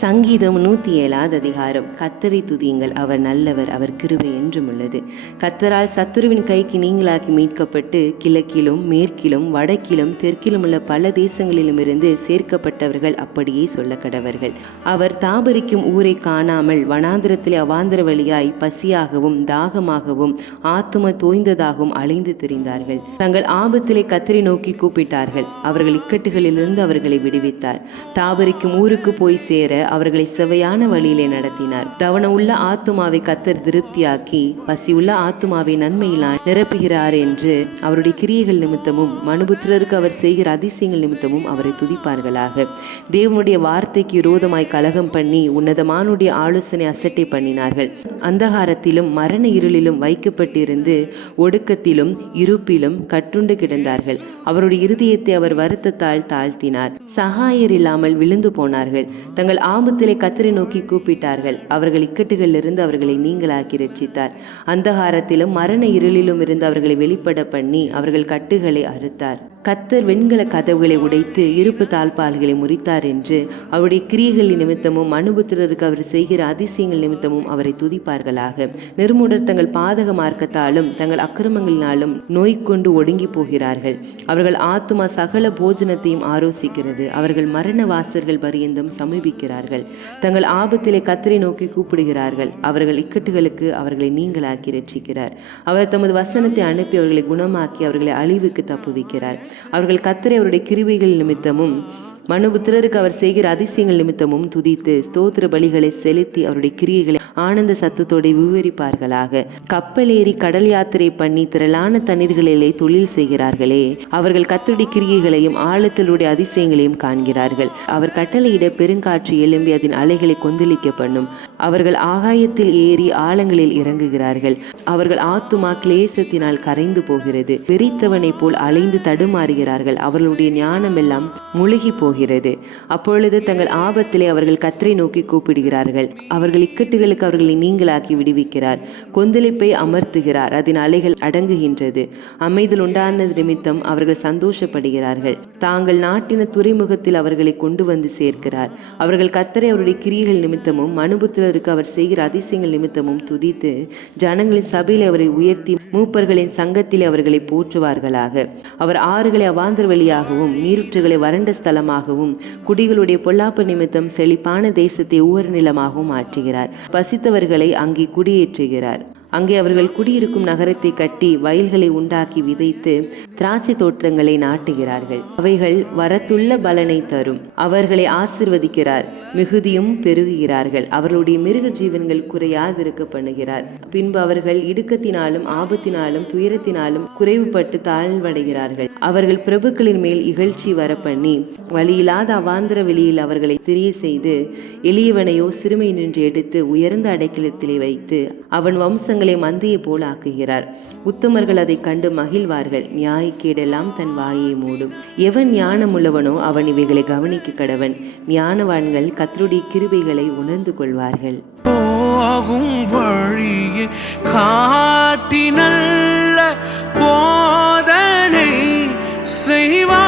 சங்கீதம் 107 அதிகாரம். கர்த்தரை துதியுங்கள், அவர் நல்லவர், அவர் கிருபை என்றும் உள்ளது. கர்த்தரால் சத்துருவின் கைக்கு நீங்களாக்கி மீட்கப்பட்டு கிழக்கிலும் மேற்கிலும் வடக்கிலும் தெற்கிலும் உள்ள பல தேசங்களிலும் இருந்து சேர்க்கப்பட்டவர்கள் அப்படியே சொல்ல கடவர்கள். அவர் தாபரிக்கும் ஊரை காணாமல் வனாந்திரத்திலே அவாந்திர வழியாய் பசியாகவும் தாகமாகவும் ஆத்தும தோய்ந்ததாகவும் அலைந்து திரிந்தார்கள். தங்கள் ஆபத்திலே கர்த்தரை நோக்கி கூப்பிட்டார்கள். அவர்கள் இக்கட்டுகளிலிருந்து அவர்களை விடுவித்தார். தாபரிக்கும் ஊருக்கு போய் சேர அவர்களை செவையான வழியிலே நடத்தினார். தவண உள்ள ஆத்துமாவை கர்த்தர் திருப்தியாக்கி பசியுள்ள ஆத்துமாவை நன்மையிலான் நிரப்புகிறார் என்று அவருடைய கிரியைகள் நிமித்தமும் மனுபுத்திரருக்கு அவர் செய்கிற அதிசயங்கள் நிமித்தமும் அவரை துதிப்பார்களாக. தேவனுடைய வார்த்தைக்கு விரோதமாய் கலகம் பண்ணி உன்னதமானுடைய ஆலோசனை அசட்டை பண்ணினார்கள். அந்தகாரத்திலும் மரண இருளிலும் வைக்கப்பட்டிருந்து ஒடுக்கத்திலும் இருப்பிலும் கட்டுண்டு கிடந்தார்கள். அவருடைய இருதயத்தை அவர் வருத்தத்தால் தாழ்த்தினார். சகாயர் இல்லாமல் விழுந்து போனார்கள். தங்கள் ஆபத்திலே கர்த்தரை நோக்கி கூப்பிட்டார்கள். அவர்கள் இக்கட்டுகளிலிருந்து அவர்களை நீங்களாக்கி ரட்சித்தார். அந்தகாரத்திலும் மரண இருளிலும் இருந்து அவர்களை வெளிப்பட பண்ணி அவர்கள் கட்டுகளை அறுத்தார். கர்த்தர் வெண்கல கதவுகளை உடைத்து இருப்பு தாழ்பால்களை முறித்தார் என்று அவருடைய கிரியைகள் நிமித்தமும் மனுபுத்திரருக்கு அவர் செய்கிற அதிசயங்கள் நிமித்தமும் அவரை துதிப்பார்களாக. நிர்மூடர் தங்கள் பாதக மார்க்கத்தாலும் தங்கள் அக்கிரமங்களினாலும் நோய் கொண்டு ஒடுங்கி போகிறார்கள். அவர்கள் ஆத்துமா சகல போஜனத்தையும் ஆரோசிக்கிறது. அவர்கள் மரண வாசர்கள் பரியந்தம் சமீபிக்கிறார்கள். தங்கள் ஆபத்திலே கர்த்தரை நோக்கி கூப்பிடுகிறார்கள். அவர்கள் இக்கட்டுகளுக்கு அவர்களை நீங்களாக்கி ரட்சிக்கிறார். அவர் தமது வசனத்தை அனுப்பி அவர்களை குணமாக்கி அவர்களை அழிவுக்கு தப்புவிக்கிறார். அவர்கள் கர்த்தரை அவருடைய கிருபைகள் நிமித்தமும் மனுபுத்திரருக்கு அவர் செய்கிற அதிசயங்கள் நிமித்தமும் துதித்து ஸ்தோத்திர பலிகளை செலுத்தி அவருடைய கிரியைகளை ஆனந்த சத்தத்தோடு விவரிப்பார்களாக. கப்பல் ஏறி கடல் யாத்திரை பண்ணி திரளான தண்ணீர்களிலே தொழில் செய்கிறார்களே, அவர்கள் கர்த்தருடைய கிரியைகளையும் ஆழத்திலுடைய அதிசயங்களையும் காண்கிறார்கள். அவர் கட்டளையிட பெருங்காற்று எழும்பி அதன் அலைகளை கொந்தளிக்க பண்ணும். அவர்கள் ஆகாயத்தில் ஏறி ஆழங்களில் இறங்குகிறார்கள். அவர்கள் ஆத்துமா கிளேசத்தினால் கரைந்து போகிறது. வெறித்தவனை போல் அலைந்து தடுமாறுகிறார்கள். அவர்களுடைய ஞானம் எல்லாம் முழுகி போகிறது. அப்பொழுது தங்கள் ஆபத்திலே அவர்கள் கர்த்தரை நோக்கி கூப்பிடுகிறார்கள். அவர்கள் இக்கட்டுகளுக்கு அவர்களை நீங்களாக்கி விடுவிக்கிறார். கொந்தளிப்பை அமர்த்துகிறார். அதன் அலைகள் அடங்குகின்றது. அமைதல் உண்டான நிமித்தம் அவர்கள் சந்தோஷப்படுகிறார்கள். தாங்கள் நாட்டின துறைமுகத்தில் அவர்களை கொண்டு வந்து சேர்க்கிறார். அவர்கள் கர்த்தரை அவருடைய கிரியைகள் நிமித்தமும் மனுபுத்திரருக்கு அவர் செய்கிற அதிசயங்கள் நிமித்தமும் துதித்து ஜனங்களின் சபையில் அவரை உயர்த்தி மூப்பர்களின் சங்கத்திலே அவர்களை போற்றுவார்களாக. அவர் ஆறுகளை அவாந்தர வழியாகவும் நீருற்றுகளை வறண்ட ஸ்தலமாக குடிகளுடைய பொல்லாப்பு நிமித்தம் செழிப்பான தேசத்தை ஊர் நிலமாகவும் மாற்றுகிறார். பசித்தவர்களை அங்கே குடியேற்றுகிறார். அங்கே அவர்கள் குடியிருக்கும் நகரத்தை கட்டி வயல்களை உண்டாக்கி விதைத்து திராட்சை தோட்டங்களை நாட்டுகிறார்கள். அவைகள் வரத்துள்ள பலனை தரும். அவர்களை ஆசிர்வதிக்கிறார். மிகுதியும் பெருகுகிறார்கள். அவர்களுடைய மிருக ஜீவன்கள் குறையாதிருக்க பண்ணுகிறார். பின்பு அவர்கள் இடுக்கத்தினாலும் ஆபத்தினாலும் துயரத்தினாலும் குறைவுபட்டு தாழ்வடைகிறார்கள். அவர்கள் பிரபுக்களின் மேல் இகழ்ச்சி வர பண்ணி வழியில்லாத அவாந்திர வெளியில் அவர்களை திரிய செய்து எளியவனையோ சிறுமை நின்று எடுத்து உயர்ந்த அடைக்கலத்திலே வைத்து அவன் வம்சங்களை மந்தையை போல் ஆக்குகிறார். உத்தமர்கள் அதை கண்டு மகிழ்வார்கள். நியாயக்கேடெல்லாம் தன் வாயை மூடும். எவன் ஞானம் உள்ளவனோ அவன் இவைகளை கவனிக்க கடவன். ஞானவான்கள் கர்த்தருடைய கிருபைகளை உணர்ந்து கொள்வார்கள். போகும் வழியை காட்டி நல்ல போதனை செய்வார்.